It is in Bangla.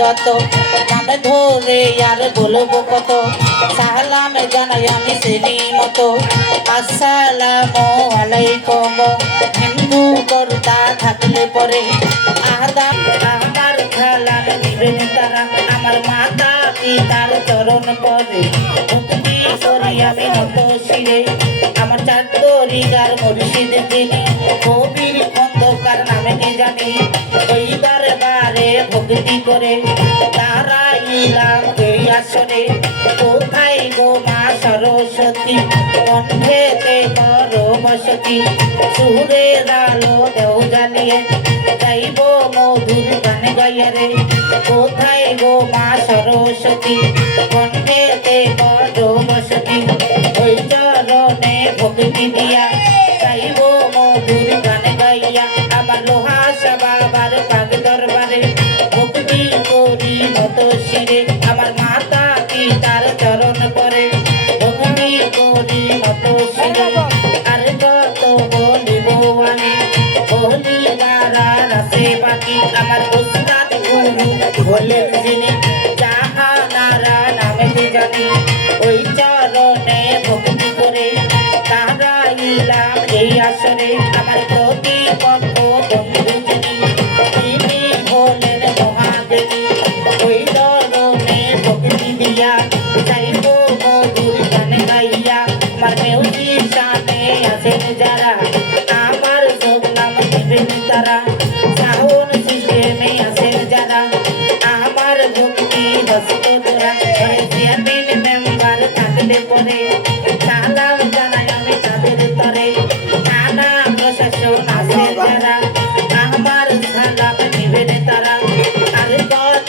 যত নামে ধরে আর বলব কত? সালাম জানাই আমি শ্রেণি মতো। আসসালামু আলাইকুম। হিন্দু কর্তা থাকলে পরে আদা আমার খালাম দিবেন তারা। আমার মাতা পিতার চরণ পরে মুক্তি করি আমি নত শিরে। আমার চার তরিকার কবির খন্দকার জানি ওই দরবারে ভক্তি করে তারা ইলাম এই আসনে। কোথায় গো মা সরস্বতী? কণ্ঠেতে করো বসতি সুরের আলো দেও জ্বালিয়ে গাইব মধুর গান গাইয়া কোথায় গো মা সরস্বতী? কণ্ঠেতে আমার উস্তাদ গুরু বলেন যিনি জাহানারা নামে জানি ওই চরণে ভক্তি করে তারা ইলাম এই আসরে আমার প্রতিপক্ষ বন্ধু যিনি তিনি হলেন মহাদেবী ওই চরণে ভক্তি দিয়া চাইব